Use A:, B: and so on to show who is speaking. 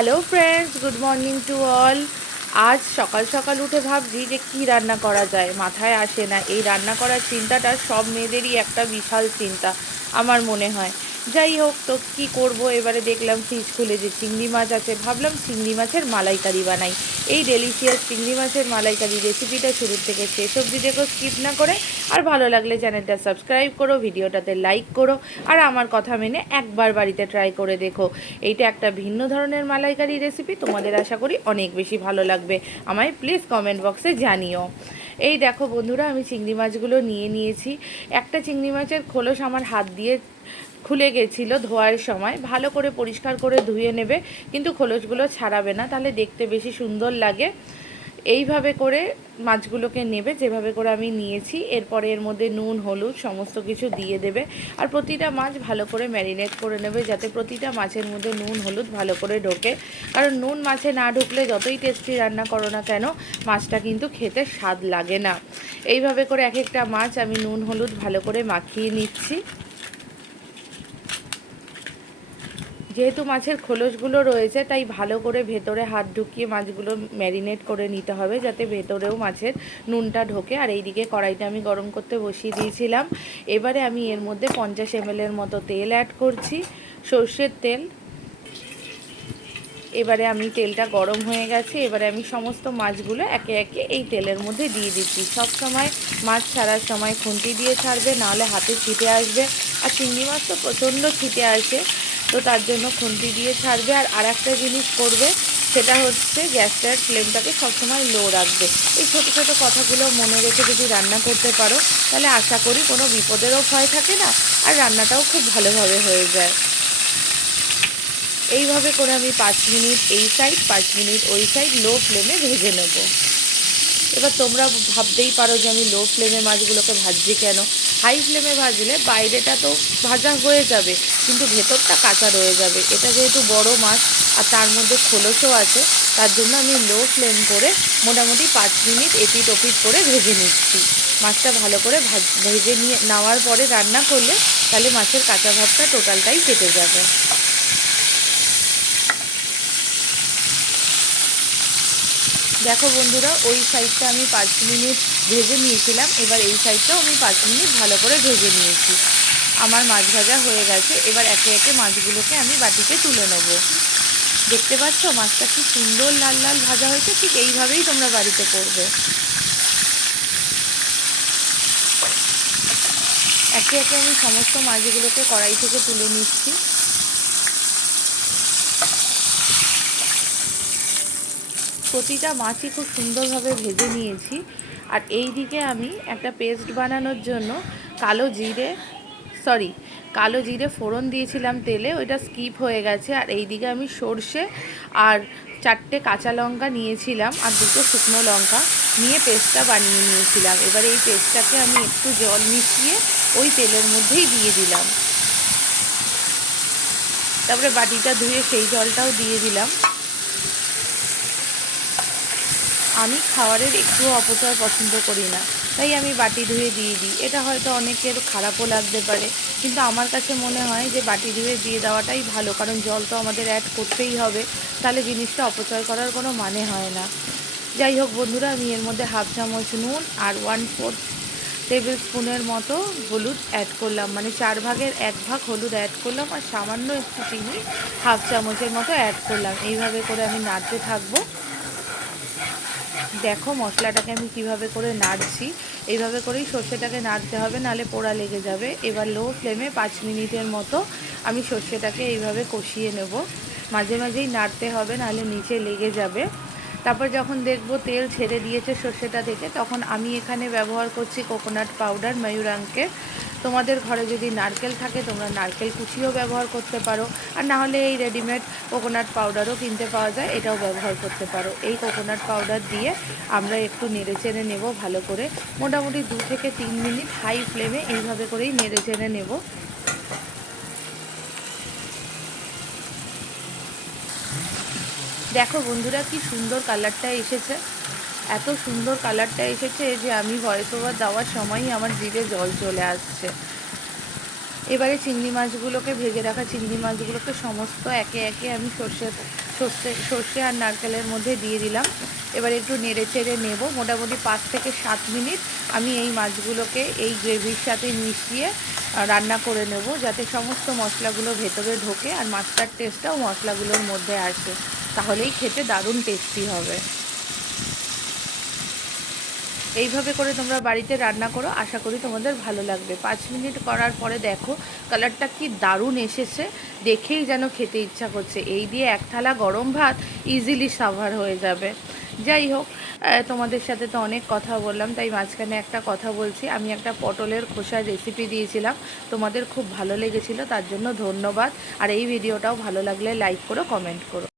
A: Hello friends good morning to all আজ সকাল সকাল উঠে ভাবছি যে কি রান্না করা যায়। মাথায় আসে না। এই রান্না করার চিন্তাটা সব মেয়েদেরই একটা বিশাল চিন্তা, আমার মনে হয়। যাই হোক, তো কি করব? এবারে দেখলাম ফ্রিজ খুলে যে চিংড়ি মাছ আছে। ভাবলাম চিংড়ি মাছের মালাইকারি বানাই। এই ডেলিশিয়াস চিংড়ি মাছের মালাইকারি রেসিপিটা শুরু থেকে শেষ অবধি দেখো স্কিপ না করে। আর ভালো লাগলে চ্যানেলটা সাবস্ক্রাইব করো ভিডিওটাতে লাইক করো, আর আমার কথা মেনে একবার বাড়িতে ট্রাই করে দেখো। এইটা একটা ভিন্ন ধরনের মালাইকারি রেসিপি তোমাদের আশা করি অনেক বেশি ভালো লাগবে। আমায় প্লিজ কমেন্ট বক্সে জানিও। এই দেখো বন্ধুরা, আমি চিংড়ি মাছগুলো নিয়ে নিয়েছি। একটা চিংড়ি মাছের খোলস আমার হাত দিয়ে খুলে গেছিল ধোয়ার সময়। ভালো করে পরিষ্কার করে ধুয়ে নেবে, কিন্তু খোলসগুলো ছাড়াবে না, তাহলে দেখতে বেশি সুন্দর লাগে। এইভাবে করে মাছগুলোকে নেবে, যেভাবে করে আমি নিয়েছি। এরপরে এর মধ্যে নুন, হলুদ সমস্ত কিছু দিয়ে দেবে। আর প্রতিটা মাছ ভালো করে ম্যারিনেট করে নেবে, যাতে প্রতিটা মাছের মধ্যে নুন, হলুদ ভালো করে ঢোকে। কারণ নুন মাছে না ঢুকলে যতই টেস্টি রান্না করো না কেন, মাছটা কিন্তু খেতে স্বাদ লাগে না। এইভাবে করে এক একটা মাছ আমি নুন, হলুদ ভালো করে মাখিয়ে নিচ্ছি। যেহেতু মাছের খোলসগুলো রয়েছে, তাই ভালো করে ভেতরে হাত ঢুকিয়ে মাছগুলো ম্যারিনেট করে নিতে হবে যাতে ভেতরেও মাছের নুনটা ঢোকে। আর এইদিকে কড়াইটা আমি গরম করতে বসিয়ে দিয়েছিলাম। এবারে আমি এর মধ্যে পঞ্চাশ এমএলের মতো তেল অ্যাড করছি, সর্ষের তেল। এবারে আমি তেলটা গরম হয়ে গেছে, এবারে আমি সমস্ত মাছগুলো একে একে এই তেলের মধ্যে দিয়ে দিচ্ছি। সব সময় মাছ ছাড়ার সময় খুন্তি দিয়ে ছাড়বে, নাহলে হাতে ছিটে আসবে। আর চিংড়ি মাছ তো প্রচণ্ড ছিটে আসে। তো তার জন্য খুন্তি দিয়ে ছাড়বে আর আর একটা জিনিস করবে, সেটা হচ্ছে গ্যাসটার ফ্লেমটাকে সবসময় লো রাখবে। এই ছোটো ছোটো কথাগুলো মনে রেখে যদি রান্না করতে পারো, তাহলে আশা করি কোনো বিপদেরও ভয় থাকে না আর রান্নাটাও খুব ভালোভাবে হয়ে যায়। এইভাবে করে আমি পাঁচ মিনিট এই সাইড পাঁচ মিনিট ওই সাইড লো ফ্লেমে ভেজে নেব। এবার তোমরা ভাবতেই পারো যে আমি লো ফ্লেমে মাছগুলোকে ভাজছি কেন? হাই ফ্লেমে ভাজলে বাইরেটা তো ভাজা হয়ে যাবে, কিন্তু ভেতরটা কাঁচা রয়ে যাবে। এটা যেহেতু বড় মাছ আর তার মধ্যে খোলসও আছে, তার জন্য আমি লো ফ্লেম করে মোটামুটি পাঁচ মিনিট এপিট ওপিট করে ভেজে নিচ্ছি। মাছটা ভালো করে ভাজ, ভেজে নিয়ে নেওয়ার পরে রান্না করলে তাহলে মাছের কাঁচা ভাবটা টোটালটাই কেটে যাবে। দেখো বন্ধুরা, ওই সাইডটা আমি পাঁচ মিনিট ভেজে নিয়েছিলাম। এবার এই সাইডটাও আমি পাঁচ মিনিট ভালো করে ভেজে নিয়েছি। আমার মাছ ভাজা হয়ে গেছে। এবার একে একে মাছগুলোকে আমি বাটিতে তুলে নেব। দেখতে পাচ্ছ, মাছটা কি সুন্দর লাল লাল ভাজা হয়েছে? ঠিক এইভাবেই তোমরা বাড়িতে করবে। একে একে আমি সমস্ত মাছগুলোকে কড়াই থেকে তুলে নিচ্ছি। প্রতিটা মাছই খুব সুন্দরভাবে ভেজে নিয়েছি। আর এই দিকে আমি একটা পেস্ট বানানোর জন্য কালো জিরে, সরি, কালো জিরে ফোড়ন দিয়েছিলাম তেলে, ওইটা স্কিপ হয়ে গেছে। আর এই দিকে আমি সর্ষে আর চারটে কাঁচা লঙ্কা নিয়েছিলাম আর দুটো শুকনো লঙ্কা নিয়ে পেস্টটা বানিয়ে নিয়েছিলাম। এবার এই পেস্টটাকে আমি একটু জল মিশিয়ে ওই তেলের মধ্যেই দিয়ে দিলাম। তারপরে বাটিটা ধুয়ে সেই জলটাও দিয়ে দিলাম। আমি খাবারের একটু অপচয় পছন্দ করি না। তাই আমি বাটি ধুয়ে দিয়ে দিই। এটা হয়তো অনেকের খারাপও লাগতে পারে। কিন্তু আমার কাছে মনে হয় যে বাটি ধুয়ে দিয়ে দেওয়াটাই ভালো। কারণ জল তো আমাদের অ্যাড করতেই হবে। তাহলে জিনিসটা অপচয় করার কোনো মানে হয় না। যাই হোক বন্ধুরা, আমি এর মধ্যে হাফ চামচ নুন আর ওয়ান ফোর্থ টেবিল স্পুনের মতো হলুদ অ্যাড করলাম। মানে চার ভাগের এক ভাগ হলুদ অ্যাড করলাম আর সামান্য একটু চিনি হাফ চামচের মতো অ্যাড করলাম। এইভাবে করে আমি নাড়তে থাকব। দেখো মশলাটাকে আমি কীভাবে করে নাড়ছি। এইভাবে করেই সর্ষেটাকে নাড়তে হবে, নালে পোড়া লেগে যাবে। এবার লো ফ্লেমে পাঁচ মিনিটের মতো আমি সর্ষেটাকে এইভাবে কষিয়ে নেব। মাঝে মাঝেই নাড়তে হবে, নালে নিচে লেগে যাবে। তারপর যখন দেখব তেল ছেড়ে দিয়েছে সর্ষেটা থেকে, তখন আমি এখানে ব্যবহার করছি কোকোনাট পাউডার ময়ূরাঙ্কের তোমাদের ঘরে যদি নারকেল থাকে, তোমরা নারকেল কুচিও ব্যবহার করতে পারো। আর না হলে এই রেডিমেড কোকোনাট পাউডারও কিনতে পাওয়া যায়, এটাও ব্যবহার করতে পারো। এই কোকোনাট পাউডার দিয়ে আমরা একটু নেড়ে চেড়ে নেব ভালো করে। মোটামুটি দু থেকে তিন মিনিট হাই ফ্লেমে এইভাবে করেই নেড়ে চেড়ে নেব। দেখো বন্ধুরা কি সুন্দর কালারটা এসেছে। এত সুন্দর কালারটা এসেছে যে আমি ভয়েস ওভার দেওয়ার সময়ই আমার জিভে জল চলে আসছে। এবারে চিংড়ি মাছগুলোকে ভেজে রাখা চিংড়ি মাছগুলোকে সমস্ত একে একে আমি সর্ষের সর্ষে সর্ষে আর নারকেলের মধ্যে দিয়ে দিলাম। এবার একটু নেড়ে চেড়ে নেব। মোটামুটি পাঁচ থেকে সাত মিনিট আমি এই মাছগুলোকে এই গ্রেভির সাথে মিশিয়ে রান্না করে নেব। যাতে সমস্ত মশলাগুলো ভেতরে ঢোকে আর মাছটার টেস্টটাও মশলাগুলোর মধ্যে আসে। তাহলেই খেতে দারুণ টেস্টি হবে। এইভাবে করে তোমরা বাড়িতে রান্না করো, আশা করি তোমাদের ভালো লাগবে। পাঁচ মিনিট করার পরে দেখো কালারটা কি দারুণ এসেছে, দেখেই যেন খেতে ইচ্ছা করছে। এই দিয়ে এক থালা গরম ভাত ইজিলি সাভার হয়ে যাবে। যাই হোক তোমাদের সাথে তো অনেক কথা বললাম, তাই মাঝখানে একটা কথা বলছি। আমি একটা পটলের খোসার রেসিপি দিয়েছিলাম, তোমাদের খুব ভালো লেগেছিল, তার জন্য ধন্যবাদ। আর এই ভিডিওটাও ভালো লাগলে লাইক করো কমেন্ট করো।